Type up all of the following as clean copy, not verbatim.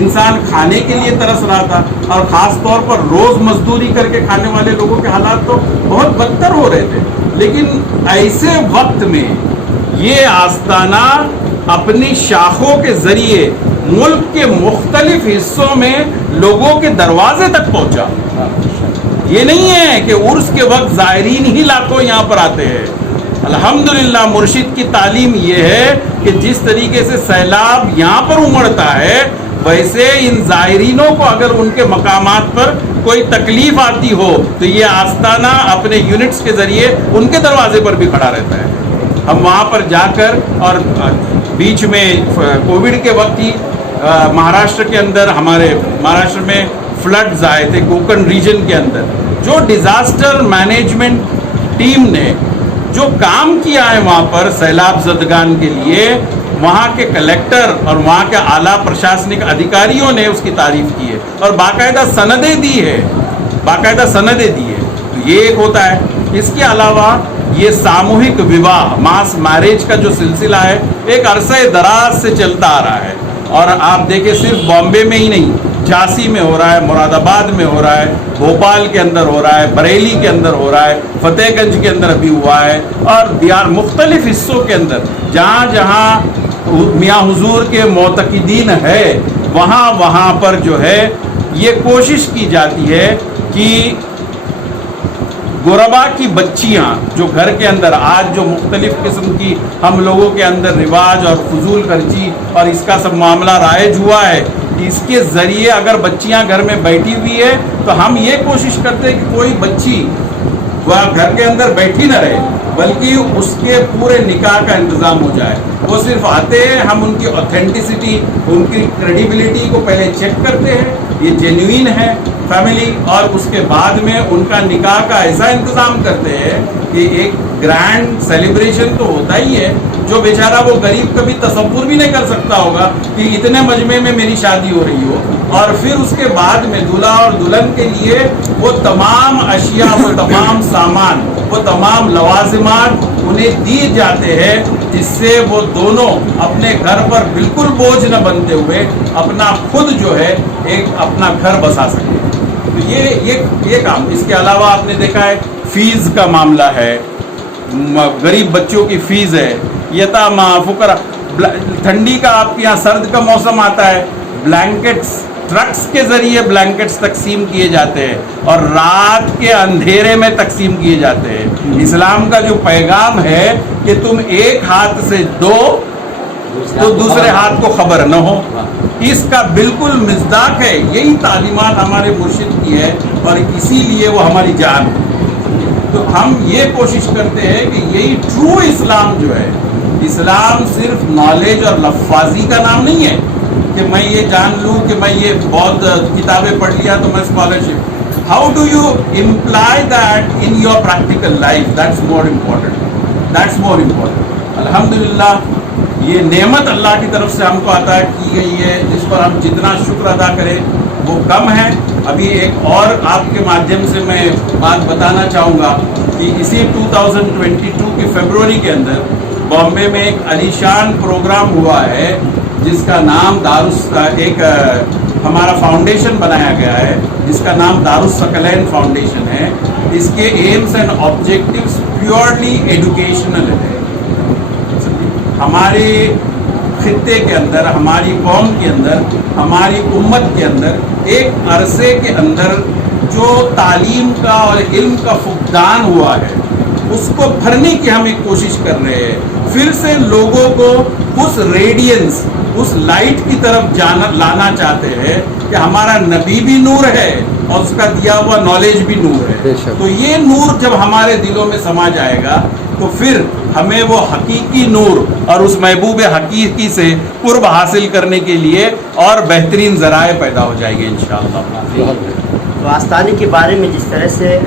انسان کھانے کے لیے ترس رہا تھا، اور خاص طور پر روز مزدوری کر کے کھانے والے لوگوں کے حالات تو بہت بدتر ہو رہے تھے. لیکن ایسے وقت میں یہ آستانہ اپنی شاخوں کے ذریعے ملک کے مختلف حصوں میں لوگوں کے دروازے تک پہنچا. یہ نہیں ہے کہ عرس کے وقت زائرین ہی لاکھوں یہاں پر آتے ہیں. الحمدللہ مرشد کی تعلیم یہ ہے کہ جس طریقے سے سیلاب یہاں پر امڑتا ہے، ویسے ان زائرینوں کو اگر ان کے مقامات پر کوئی تکلیف آتی ہو تو یہ آستانہ اپنے یونٹس کے ذریعے ان کے دروازے پر بھی کھڑا رہتا ہے. ہم وہاں پر جا کر، اور بیچ میں کووڈ کے وقت ہی مہاراشٹر کے اندر، ہمارے مہاراشٹر میں فلڈز آئے تھے کوکن ریجن کے اندر، جو ڈیزاسٹر مینجمنٹ ٹیم نے جو کام کیا ہے وہاں پر سیلاب زدگان کے لیے، وہاں کے کلیکٹر اور وہاں کے اعلیٰ پرشاسنک ادھیکاریوں نے اس کی تعریف کی ہے اور باقاعدہ سندیں دی ہے، تو یہ ایک ہوتا ہے. اس کے علاوہ یہ ساموہک وواہ، ماس میرج کا جو سلسلہ ہے ایک عرصہ دراز سے چلتا آ رہا ہے. اور آپ دیکھیں صرف بامبے میں ہی نہیں، جھانسی میں ہو رہا ہے، مراد آباد میں ہو رہا ہے، بھوپال کے اندر ہو رہا ہے، بریلی کے اندر ہو رہا ہے، فتح گنج کے اندر ابھی ہوا ہے، اور دیار مختلف حصوں کے اندر جہاں جہاں میاں حضور کے معتقدین ہے وہاں پر جو ہے یہ کوشش کی جاتی ہے کہ غربا کی بچیاں جو گھر کے اندر آج جو مختلف قسم کی ہم لوگوں کے اندر رواج اور فضول خرچی اور اس کا سب معاملہ رائج ہوا ہے، اس کے ذریعے اگر بچیاں گھر میں بیٹھی ہوئی ہے تو ہم یہ کوشش کرتے ہیں کہ کوئی بچی وہ گھر کے اندر بیٹھی نہ رہے، بلکہ اس کے پورے نکاح کا انتظام ہو جائے. وہ صرف آتے ہیں، ہم ان کی اوتھینٹسٹی، ان کی کریڈیبلٹی کو پہلے چیک کرتے ہیں، یہ جینوئن ہے فیملی، اور اس کے بعد میں ان کا نکاح کا ایسا انتظام کرتے ہیں کہ ایک گرینڈ سیلیبریشن تو ہوتا ہی ہے، جو بیچارہ وہ غریب کبھی تصور بھی نہیں کر سکتا ہوگا کہ اتنے مجمع میں میری شادی ہو رہی ہو. اور پھر اس کے بعد میں دولہا اور دلہن کے لیے وہ تمام اشیاء، وہ تمام سامان، وہ تمام لوازمات انہیں دی جاتے ہیں، جس سے وہ دونوں اپنے گھر پر بالکل بوجھ نہ بنتے ہوئے اپنا خود جو ہے ایک اپنا گھر بسا سکے. تو یہ کام. اس کے علاوہ آپ نے دیکھا ہے فیس کا معاملہ ہے، غریب بچوں کی فیس ہے، یتاما فقراء. ٹھنڈی کا آپ کے یہاں سرد کا موسم آتا ہے، بلینکٹس ٹرکس کے ذریعے بلینکٹس تقسیم کیے جاتے ہیں اور رات کے اندھیرے میں تقسیم کیے جاتے ہیں. اسلام کا جو پیغام ہے کہ تم ایک ہاتھ سے دو تو دوسرے ہاتھ کو خبر نہ ہو، اس کا بالکل مصداق ہے. یہی تعلیمات ہمارے مرشد کی ہے اور اسی لیے وہ ہماری جان ہے. تو ہم یہ کوشش کرتے ہیں کہ یہی ٹرو اسلام جو ہے، اسلام صرف نالج اور لفاظی کا نام نہیں ہے کہ میں یہ جان لوں کہ میں یہ بہت کتابیں پڑھ لیا تو میں scholarship. How do you employ that in your practical life? That's more important. الحمدللہ یہ نعمت اللہ کی طرف سے ہم کو عطا کی گئی ہے، جس پر ہم جتنا شکر ادا کریں وہ کم ہے. ابھی ایک اور آپ کے مادھیم سے میں بات بتانا چاہوں گا کہ اسی 2022 کی فیبروری کے اندر بامبے میں ایک عالیشان پروگرام ہوا ہے جس کا نام ایک ہمارا فاؤنڈیشن بنایا گیا ہے جس کا نام دارالثقلین فاؤنڈیشن ہے. اس کے ایمز اینڈ آبجیکٹیوز پیورلی ایڈوکیشنل ہے. ہمارے خطے کے اندر، ہماری قوم کے اندر، ہماری امت کے اندر ایک عرصے کے اندر جو تعلیم کا اور علم کا فقدان ہوا ہے اس کو بھرنے کی ہم ایک کوشش کر رہے ہیں. پھر سے لوگوں کو اس ریڈینس، اس لائٹ کی طرف لانا چاہتے ہیں کہ ہمارا نبی بھی نور ہے اور اس کا دیا ہوا نالج بھی نور ہے. تو یہ نور جب ہمارے دلوں میں سما جائے گا تو پھر ہمیں وہ حقیقی نور اور اس محبوب حقیقی سے قرب حاصل کرنے کے لیے اور بہترین ذرائع پیدا ہو جائے گے انشاءاللہ. تو آستانے کے بارے میں جس طرح سے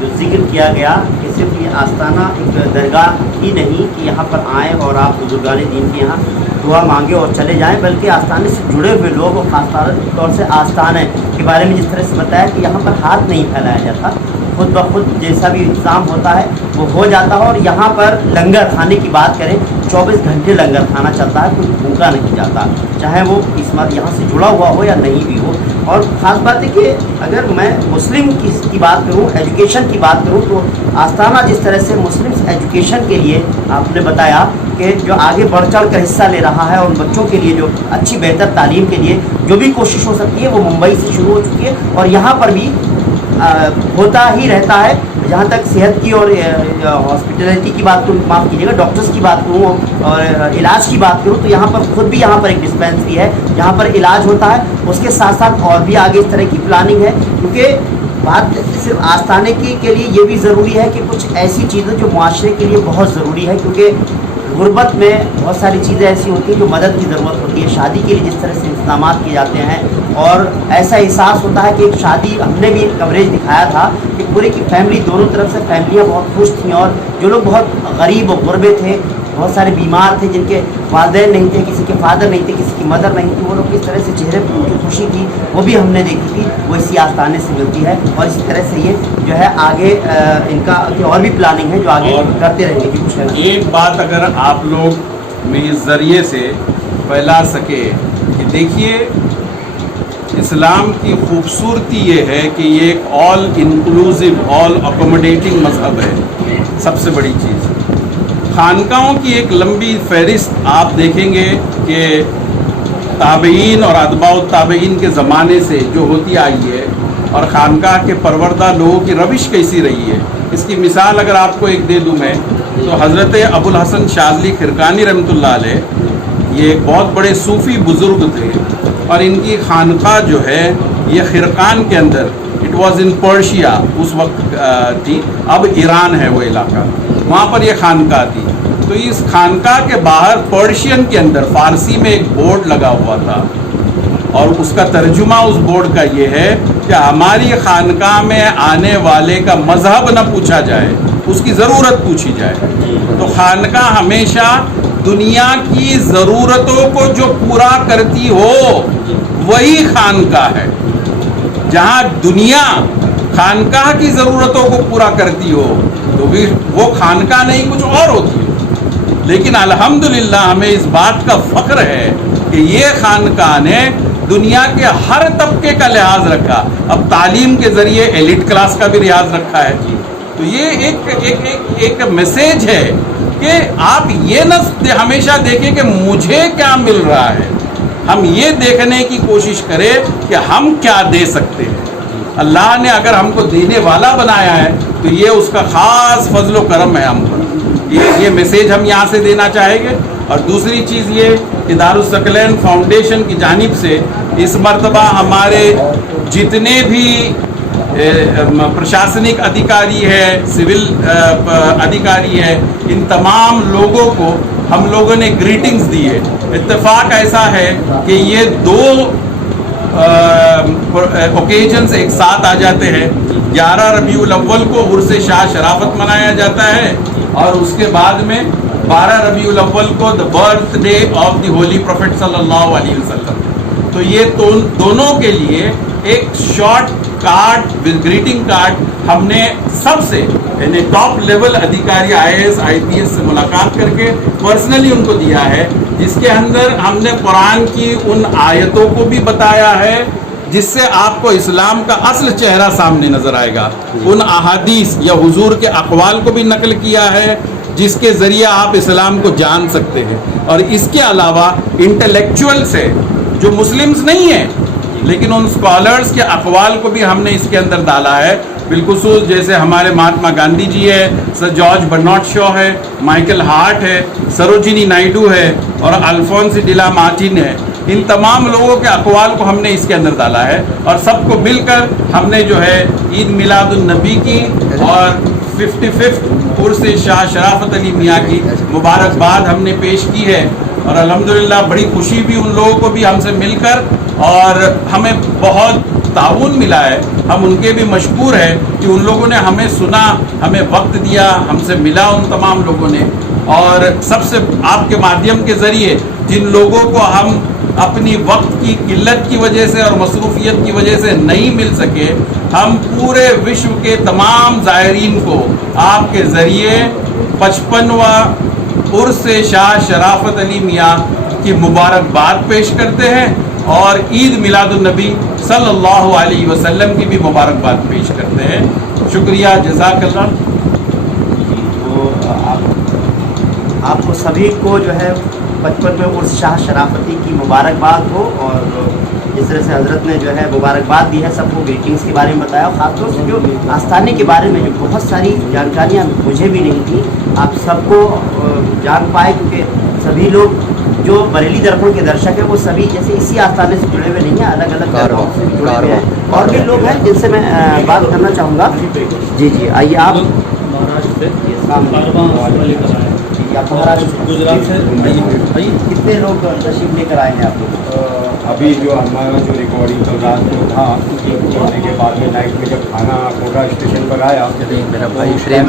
جو ذکر کیا گیا کہ صرف یہ آستانہ ایک درگاہ ہی نہیں کہ یہاں پر آئیں اور آپ بزرگان دین کے یہاں دعا مانگے اور چلے جائیں، بلکہ آستانے سے جڑے ہوئے لوگ اور خاص طور سے آستانے کے بارے میں جس طرح سے بتایا کہ یہاں پر ہاتھ نہیں پھیلایا جاتا، خود بخود جیسا بھی انتظام ہوتا ہے وہ ہو جاتا ہے. اور یہاں پر لنگر کھانے کی بات کریں 24 گھنٹے لنگر کھانا چلتا ہے, کوئی بھوکا نہیں جاتا, چاہے وہ یہاں سے جڑا ہوا ہو یا نہیں بھی ہو. اور خاص بات ہے کہ اگر میں مسلم کی بات کروں, ایجوکیشن کی بات کروں, تو آستانہ جس طرح سے مسلم ایجوکیشن کے لیے آپ نے بتایا کہ جو آگے بڑھ چڑھ کر حصہ لے رہا ہے, اور بچوں کے لیے جو اچھی بہتر تعلیم کے لیے جو بھی کوشش ہو سکتی ہے وہ ممبئی سے شروع ہو چکی ہے, اور یہاں پر بھی ہوتا ہی رہتا ہے. جہاں تک صحت کی اور ہاسپٹلٹی کی بات کروں, معاف کیجیے گا, ڈاکٹرز کی بات کروں اور علاج کی بات کروں, تو یہاں پر خود بھی یہاں پر ایک ڈسپینسری ہے جہاں پر علاج ہوتا ہے. اس کے ساتھ ساتھ اور بھی آگے اس طرح کی پلاننگ ہے, کیونکہ بات صرف آستانے کی کے لیے یہ بھی ضروری ہے کہ کچھ ایسی چیزیں جو معاشرے کے لیے بہت ضروری ہے, کیونکہ غربت میں بہت ساری چیزیں ایسی ہوتی ہیں جو مدد کی ضرورت ہوتی ہے. شادی کے لیے جس طرح سے انتظامات کیے جاتے ہیں, اور ایسا احساس ہوتا ہے کہ ایک شادی, ہم نے بھی کوریج دکھایا تھا کہ پورے کی فیملی, دونوں طرف سے فیملیاں بہت خوش تھیں, اور جو لوگ بہت غریب و غربے تھے, بہت سارے بیمار تھے جن کے والدین نہیں تھے, کسی کے فادر نہیں تھے, کسی کی مدر نہیں تھی, وہ لوگ کس طرح سے چہرے پر ان کی خوشی تھی وہ بھی ہم نے دیکھی تھی. وہ اسی آستانے سے ملتی ہے, اور اسی طرح سے یہ جو ہے آگے ان کا اور بھی پلاننگ ہے جو آگے کرتے رہیں گے. کچھ ہے ایک بات اگر آپ لوگ میں اس ذریعے سے پھیلا سکے کہ دیکھیے اسلام کی خوبصورتی یہ ہے کہ یہ ایک آل انکلوسیو, آل اکوموڈیٹنگ مذہب ہے. سب سے بڑی چیز خانقاہوں کی ایک لمبی فہرست آپ دیکھیں گے کہ تابعین اور اتباع التابعین کے زمانے سے جو ہوتی آئی ہے, اور خانقاہ کے پروردہ لوگوں کی روش کیسی رہی ہے. اس کی مثال اگر آپ کو ایک دے دوں میں, تو حضرت ابو الحسن شاذلی خرقانی رحمۃ اللہ علیہ, یہ ایک بہت بڑے صوفی بزرگ تھے, اور ان کی خانقاہ جو ہے یہ خرقان کے اندر, اٹ واز ان پرشیا اس وقت تھی, اب ایران ہے وہ علاقہ, وہاں پر یہ خانقاہ تھی. تو اس خانقاہ کے باہر پرشین کے اندر فارسی میں ایک بورڈ لگا ہوا تھا, اور اس کا ترجمہ اس بورڈ کا یہ ہے کہ ہماری خانقاہ میں آنے والے کا مذہب نہ پوچھا جائے, اس کی ضرورت پوچھی جائے. تو خانقاہ ہمیشہ دنیا کی ضرورتوں کو جو پورا کرتی ہو وہی خانقاہ ہے. جہاں دنیا خانقاہ کی ضرورتوں کو پورا کرتی ہو تو بھی وہ خانقاہ نہیں, کچھ اور ہوتی ہو. لیکن الحمدللہ ہمیں اس بات کا فخر ہے کہ یہ خانقاہ نے دنیا کے ہر طبقے کا لحاظ رکھا. اب تعلیم کے ذریعے ایلیٹ کلاس کا بھی لحاظ رکھا ہے. تو یہ ایک میسیج ہے کہ آپ یہ نہ ہمیشہ دیکھیں کہ مجھے کیا مل رہا ہے, ہم یہ دیکھنے کی کوشش کریں کہ ہم کیا دے سکتے ہیں. اللہ نے اگر ہم کو دینے والا بنایا ہے تو یہ اس کا خاص فضل و کرم ہے ہم پر. یہ میسیج ہم یہاں سے دینا چاہیں گے. اور دوسری چیز یہ کہ دارالثقلین فاؤنڈیشن کی جانب سے اس مرتبہ ہمارے جتنے بھی پرشاسنک ادھیکاری ہے, سول ادھیکاری ہے, ان تمام لوگوں کو ہم لوگوں نے گریٹنگز دی ہے. اتفاق ایسا ہے کہ یہ دو اوکیجنز ایک ساتھ آ جاتے ہیں. 11 ربیع الاول کو عرس شاہ شرافت منایا جاتا ہے, اور اس کے بعد میں 12 ربیع الاول کو the birth day of the holy prophet صلی اللہ علیہ وسلم. تو یہ دونوں کے لیے ایک شارٹ کارڈ گریٹنگ کارڈ ہم نے سب سے, یعنی ٹاپ لیول ادھیکاری IAS IPS سے ملاقات کر کے پرسنلی ان کو دیا ہے, جس کے اندر ہم نے قرآن کی ان آیتوں کو بھی بتایا ہے جس سے آپ کو اسلام کا اصل چہرہ سامنے نظر آئے گا. ان احادیث یا حضور کے اقوال کو بھی نقل کیا ہے جس کے ذریعے آپ اسلام کو جان سکتے ہیں. اور اس کے علاوہ انٹلیکچوئل سے جو مسلمز نہیں ہیں لیکن ان اسکالرز کے اقوال کو بھی ہم نے اس کے اندر ڈالا ہے. بالخصوص جیسے ہمارے مہاتما گاندھی جی ہے, سر جارج برنارڈ شاء ہے, مائیکل ہارٹ ہے, سروجنی نائیڈو ہے, اور الفونس ڈیلا مارٹن ہے. ان تمام لوگوں کے اقوال کو ہم نے اس کے اندر ڈالا ہے, اور سب کو مل کر ہم نے جو ہے عید میلاد النبی کی اور 55 عرس شاہ شرافت علی میاں کی مبارکباد ہم نے پیش کی ہے. اور الحمدللہ بڑی خوشی بھی ان لوگوں کو بھی ہم سے مل کر, اور ہمیں بہت تعاون ملا ہے. ہم ان کے بھی مشکور ہیں کہ ان لوگوں نے ہمیں سنا, ہمیں وقت دیا, ہم سے ملا ان تمام لوگوں نے. اور سب سے آپ کے مادھیم کے ذریعے جن لوگوں کو ہم اپنی وقت کی قلت کی وجہ سے اور مصروفیت کی وجہ سے نہیں مل سکے، ہم پورے وشو کے تمام زائرین کو آپ کے ذریعے 55واں عرس شاہ شرافت علی میاں کی مبارکباد پیش کرتے ہیں اور عید میلاد النبی صلی اللہ علیہ وسلم کی بھی مبارکباد پیش کرتے ہیں۔ شکریہ، جزاک اللہ۔ تو آپ کو سبھی کو جو ہے 55ویں عرس شاہ شرافتی کی مبارکباد ہو، اور جس طرح سے حضرت نے جو ہے مبارکباد دی ہے سب کو، گریٹنگس کے بارے میں بتایا، اور خاص طور سے جو آستانے کے بارے میں جو بہت ساری جانکاریاں مجھے بھی نہیں تھیں آپ سب کو جان پائے، کیونکہ سبھی لوگ جو بریلی درپن کے درشک ہیں وہ سبھی جیسے اسی آستانے سے جڑے ہوئے نہیں ہیں، الگ الگ جگہوں سے بھی جڑے ہوئے ہیں، اور بھی لوگ ہیں جن سے میں بات کرنا چاہوں گا۔ جی جی آئیے آپ۔ آپ گجرات سے کتنے لوگ تشریف لے کر آئے ہیں آپ لوگ؟ ابھی جو ہمارا جو ریکارڈنگ کل رات میں تھا، ہونے کے بعد میں نائٹ میں جب کھانا کوٹا اسٹیشن پر آیا، میرا بھائی فریم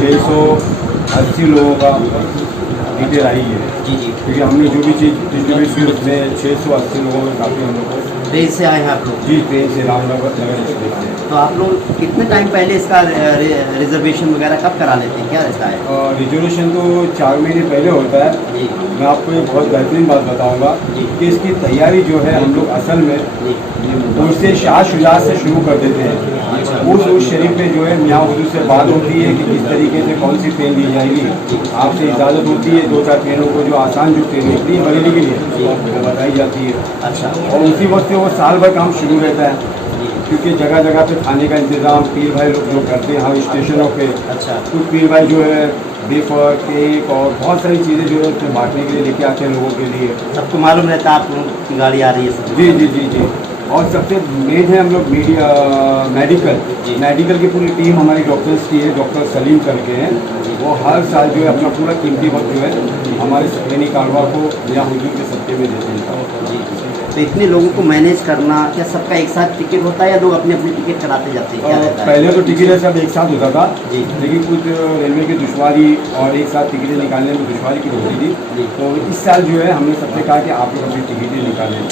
680 لوگوں کا ڈیٹیل آئی ہے۔ جی جی کیونکہ ہم نے جو بھی چیز ڈسٹریبیوٹ کی اس میں 680 لوگوں میں کافی ہم لوگ کو ٹرین سے آئے ہیں آپ لوگ؟ جی ٹرین سے رام نگر نگر سے۔ تو آپ لوگ کتنے ٹائم پہلے اس کا ریزرویشن وغیرہ کب کرا لیتے ہیں، کیا رہتا ہے؟ ریزرویشن تو 4 مہینے پہلے ہوتا ہے۔ جی میں آپ کو ایک بہت بہترین بات بتاؤں گا کہ اس کی تیاری جو ہے ہم لوگ اصل میں عرس شاہ شجاع سے شروع کر دیتے ہیں۔ عرس شریف میں جو ہے میاں حضور سے بات ہوتی ہے کہ کس طریقے سے کون سی ٹرین دی جائے گی، آپ سے اجازت ہوتی ہے 2-4 ٹرینوں کو جو آسان جو ٹرین ہوتی ہے بریلی کے لیے وہ بتائی جاتی ہے۔ اچھا، اور اسی وقت سے وہ سال بھر کام شروع رہتا ہے، کیونکہ جگہ جگہ پہ کھانے کا انتظام پیر بھائی لوگ جو کرتے ہیں ہر اسٹیشنوں پہ۔ اچھا، کچھ پیر بھائی جو ہے بیفر کیک اور بہت ساری چیزیں جو ہے اس میں بانٹنے کے لیے لے کے آتے ہیں لوگوں کے لیے۔ سب کو معلوم رہتا ہے آپ لوگوں کی گاڑی آ رہی ہے سب؟ جی جی جی جی۔ اور سب سے مین ہے ہم لوگ میڈیکل کی پوری ٹیم ہماری ڈاکٹرس کی ہے، ڈاکٹر سلیم کر کے ہیں، وہ ہر سال جو ہے اپنا پورا قیمتی وقت جو ہے ہمارے سکرینی کارواں کو یا حضور کے صدقے میں دیتے ہیں۔ تو اتنے لوگوں کو مینیج کرنا، کیا سب کا ایک ساتھ ٹکٹ ہوتا ہے یا لوگ اپنے اپنے ٹکٹ کراتے جاتے ہیں، کیا رہتا ہے؟ پہلے تو ٹکٹ سب ایک ساتھ ہوتا تھا جی، لیکن کچھ ریلوے کی دشواری اور ایک ساتھ ٹکٹیں نکالنے میں دشواری کی ہوتی تھی، تو اس سال جو ہے ہم نے سب سے کہا کہ آپ لوگ اپنی ٹکٹیں نکالیں۔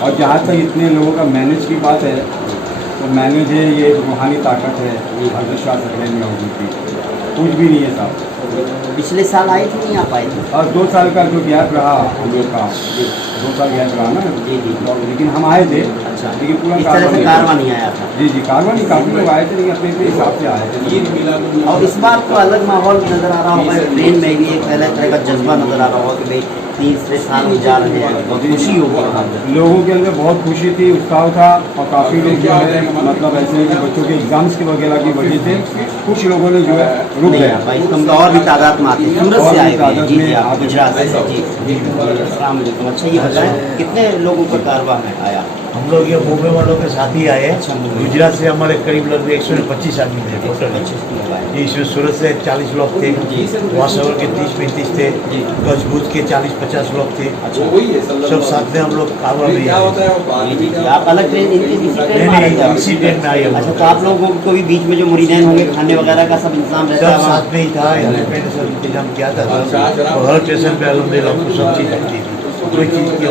اور جہاں تک اتنے لوگوں کا مینیج کی بات ہے تو مینیج ہے یہ ایک روحانی طاقت ہے حضرت شاہ سکرین میں ہوگی تھی، کچھ بھی نہیں ہے صاحب۔ پچھلے سال آئے تھے نہیں آپ آئے تھے؟ اور 2 سال کا جو گیپ رہا ہم لوگ کا، 2 سال گیپ رہا نا، جی جی، لیکن ہم آئے تھے۔ اچھا، لیکن پورا اس طرح سے کارواں نہیں آیا تھا؟ جی جی کارواں نہیں، کافی لوگ آئے تھے لیکن اپنے اپنے حساب سے آئے تھے۔ اور اس بار تو الگ ماحول نظر آ رہا ہوگا، ٹرین میں بھی ایک الگ طرح کا جذبہ نظر آ رہا ہوگا کہ بھائی 3 سال میں جا رہے ہیں، بہت خوشی ہوگی وہاں پہ۔ لوگوں کے اندر بہت خوشی تھی، اتساہ تھا، اور کافی لوگ جو ہے مطلب ایسے ہیں کہ بچوں کے ایگزامس کی وغیرہ کی وجہ سے کچھ لوگوں نے جو ہے رک گیا۔ بھائی تم اور بھی تعداد میں آتے ہیں، سورت سے آئے ہوئے ہیں؟ جی جی، آپ گجرات سے؟ جی، السلام علیکم۔ اچھا یہ بتائیں کتنے لوگوں کا کارواں میں آیا؟ ہم لوگ یہ بومبے والوں کے ساتھ ہی آئے ہیں۔ گجرات سے ہمارے قریب لگ 125 آدمی تھے ٹوٹل۔ اس میں صورت سے 40 لوگ تھے، واسور کے 30-35 تھے، گج بوجھ کے 40-50 لوگ تھے، سب ساتھ میں ہم لوگ کارواں میں آئے۔ آپ الگ ٹرین ان کے اسی ٹرین میں آ رہے ہیں؟ اسی ٹرین میں آئے ہم۔ اچھا، تو آپ لوگوں کو بھی بیچ میں جو مریدین ہوں گے کھانے وغیرہ کا سب انتظام رہتا ہے سب وہاں؟ ساتھ میں ہی تھا، میں نے سب انتظام کیا تھا، اور ہر اسٹیشن پہ الحمدللہ ہم کو سب چیز ملتی تھی، کوئی چیز کی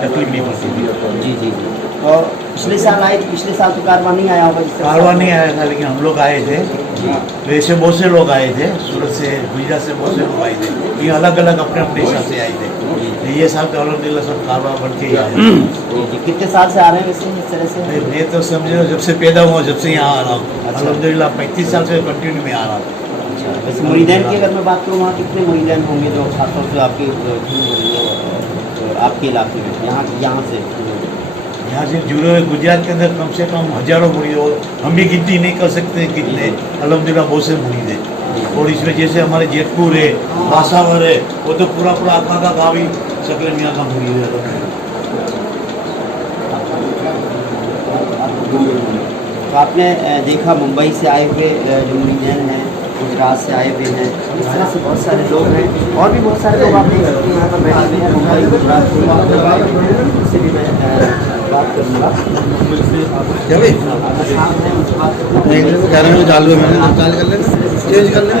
تکلیف نہیں پڑتی تھی۔ جی جی جی۔ اور پچھلے سال آئے تھے؟ پچھلے سال تو کارواں نہیں آیا ہوگا؟ کارواں نہیں آیا تھا لیکن ہم لوگ آئے تھے، ویسے بہت سے لوگ آئے تھے، سورت سے گجرات سے بہت سے لوگ آئے تھے، یہ الگ الگ اپنے اپنے حساب سے آئے تھے۔ یہ سال تو الحمدللہ سب کارواں بن کے ہی آئے ہیں۔ کتنے سال سے آ رہے ہیں ویسے اس طرح سے؟ میں تو سمجھو جب سے پیدا ہوا جب سے یہاں آ رہا ہوں، الحمدللہ 35 سال سے کنٹینیو میں آ رہا ہوں۔ ویسے مریدین کی اگر میں بات کروں وہاں کتنے مریدین ہوں گے جو خاص طور سے آپ کے علاقے میں یہاں سے یہاں سے جڑے ہوئے گجرات کے اندر کم سے کم ہزاروں مرید ہو، ہم بھی گنتی نہیں کر سکتے کتنے، الحمدللہ بہت سے مرید ہیں۔ اور اس میں جیسے ہمارے جیت پور ہے، باساور ہے، وہ تو پورا آقا کا گاؤں ہی سکرین میاں کا مرید ہے۔ تو آپ نے دیکھا ممبئی سے آئے ہوئے جو مریدین ہیں، گجرات سے آئے ہوئے ہیں، اس طرح سے بہت سارے لوگ ہیں، اور بھی بہت سارے لوگ آپ دیکھ سکتے ہیں یہاں پر بیٹھے ہوئے ہیں ممبئی گجرات سے بھی میں بات کروں گا۔ کہہ رہے ہیں چالو میں چینج کر لیں گے۔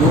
2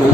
2